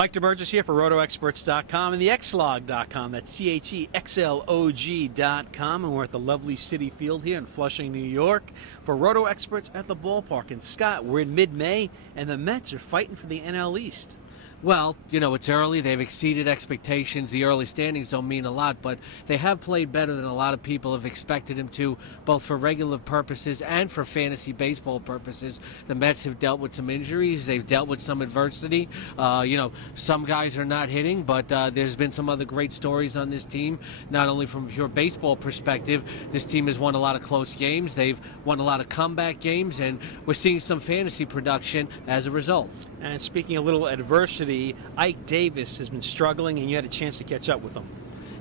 Mike Damergis here for RotoExperts.com and the Xlog.com. That's CHEXLOG.com. And we're at the lovely CitiField here in Flushing, New York for RotoExperts at the Ballpark. And Scott, we're in mid-May, and the Mets are fighting for the NL East. Well, you know, it's early. They've exceeded expectations. The early standings don't mean a lot, but they have played better than a lot of people have expected them to, both for regular purposes and for fantasy baseball purposes. The Mets have dealt with some injuries. They've dealt with some adversity. You know, some guys are not hitting, but there's been some other great stories on this team, not only from a pure baseball perspective. This team has won a lot of close games. They've won a lot of comeback games, and we're seeing some fantasy production as a result. And speaking a little adversity, Ike Davis has been struggling, and you had a chance to catch up with him.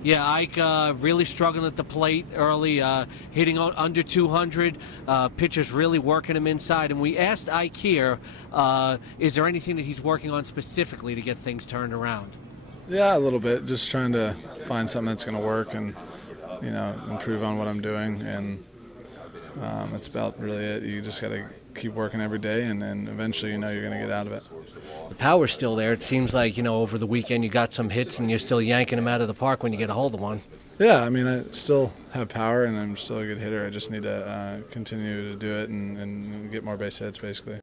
Yeah, Ike really struggling at the plate early, hitting under 200. Pitchers really working him inside. And we asked Ike here, is there anything that he's working on specifically to get things turned around? Yeah, a little bit. Just trying to find something that's going to work and, you know, improve on what I'm doing. And that's about really it. You just got to keep working every day, and then eventually, you know, you're going to get out of it. The power's still there. It seems like, you know, over the weekend you got some hits and you're still yanking them out of the park when you get a hold of one. Yeah, I mean, I still have power and I'm still a good hitter. I just need to continue to do it and get more base hits, basically.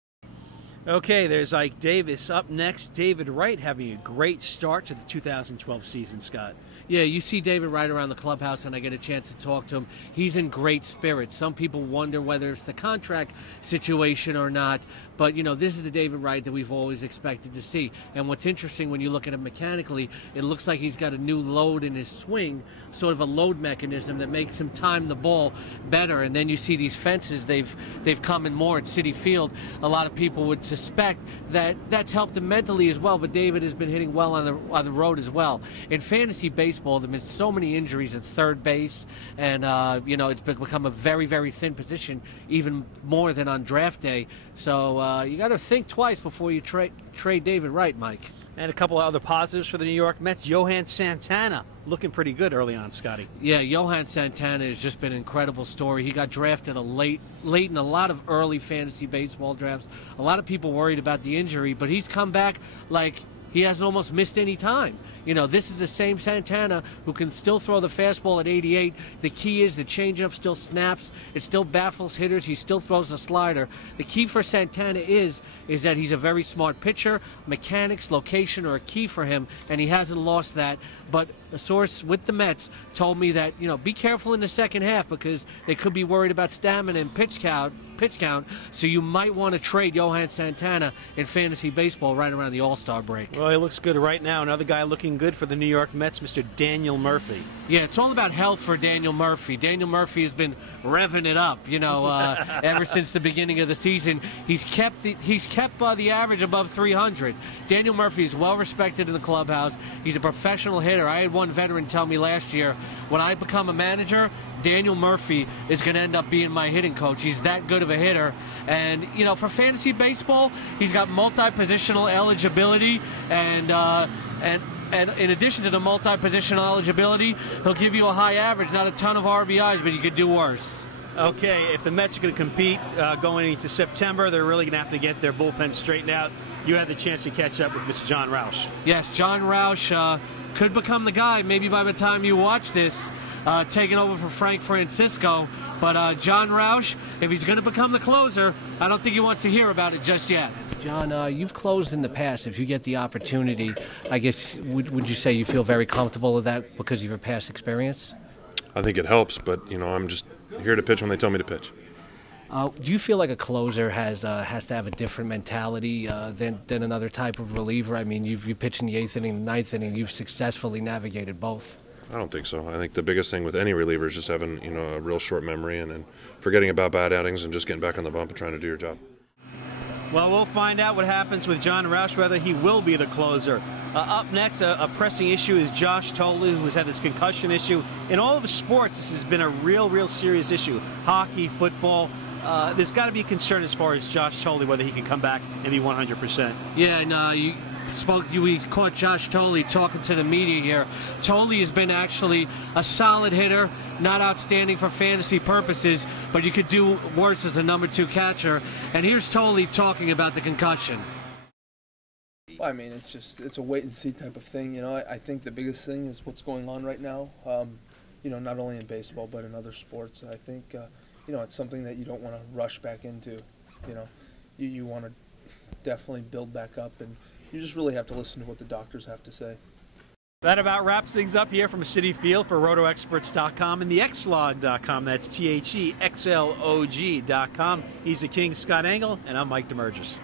Okay, there's Ike Davis. Up next, David Wright having a great start to the 2012 season, Scott. Yeah, you see David Wright around the clubhouse, and I get a chance to talk to him. He's in great spirits. Some people wonder whether it's the contract situation or not, but, you know, this is the David Wright that we've always expected to see. And what's interesting when you look at him mechanically, it looks like he's got a new load in his swing, sort of a load mechanism that makes him time the ball better. And then you see these fences, they've come in more at CitiField. A lot of people would suspect that that's helped him mentally as well, but David has been hitting well on the road as well. In fantasy baseball, there have been so many injuries at third base, and you know, it's become a very, very thin position, even more than on draft day. So you got to think twice before you trade David Wright, Mike. And a couple of other positives for the New York Mets. Johan Santana looking pretty good early on, Scotty. Yeah, Johan Santana has just been an incredible story. He got drafted late in a lot of early fantasy baseball drafts. A lot of people worried about the injury, but he's come back like he hasn't almost missed any time. You know, this is the same Santana who can still throw the fastball at 88. The key is the changeup still snaps. It still baffles hitters. He still throws the slider. The key for Santana is that he's a very smart pitcher. Mechanics, location are a key for him, and he hasn't lost that. But a source with the Mets told me that, you know, be careful in the second half because they could be worried about stamina and pitch count. So you might want to trade Johan Santana in fantasy baseball right around the All-Star break. Well, he looks good right now. Another guy looking good for the New York Mets, Mr. Daniel Murphy. Yeah, it's all about health for Daniel Murphy. Daniel Murphy has been revving it up, you know, ever since the beginning of the season. He's kept the average above 300. Daniel Murphy is well respected in the clubhouse. He's a professional hitter. I had one veteran tell me last year, when I become a manager, Daniel Murphy is going to end up being my hitting coach. He's that good of a hitter. And, you know, for fantasy baseball, he's got multi-positional eligibility, and in addition to the multi-positional eligibility, he'll give you a high average, not a ton of RBIs, but you could do worse. Okay, if the Mets are going to compete going into September, they're really going to have to get their bullpen straightened out. You had the chance to catch up with Mr. John Roush. Yes, John Roush could become the guy, maybe by the time you watch this, taking over for Frank Francisco. But John Roush, if he's going to become the closer, I don't think he wants to hear about it just yet. John, you've closed in the past. If you get the opportunity, I guess, would you say you feel very comfortable with that because of your past experience? I think it helps, but, you know, I'm just here to pitch when they tell me to pitch. Do you feel like a closer has to have a different mentality than another type of reliever? I mean, you pitch in the 8th inning, the 9th inning. You've successfully navigated both. I don't think so. I think the biggest thing with any reliever is just having, you know, a real short memory and forgetting about bad outings and just getting back on the bump and trying to do your job. Well, we'll find out what happens with John Roush, whether he will be the closer. Up next, a pressing issue is Josh Tolu, who's had this concussion issue. In all of his sports, this has been a real serious issue. Hockey, football. There's got to be a concern as far as Josh Tolu, whether he can come back and be 100%. Yeah, and we caught Josh Tolu talking to the media here. Tolu has been actually a solid hitter, not outstanding for fantasy purposes, but you could do worse as a number 2 catcher. And here's Tolu talking about the concussion. Well, I mean, it's a wait and see type of thing. You know, I think the biggest thing is what's going on right now. You know, not only in baseball but in other sports. I think you know, it's something that you don't want to rush back into. You know, you want to definitely build back up, and you just really have to listen to what the doctors have to say. That about wraps things up here from CitiField for RotoExperts.com and the Xlog.com. That's TheXlog.com. He's the King, Scott Engel, and I'm Mike Damergis.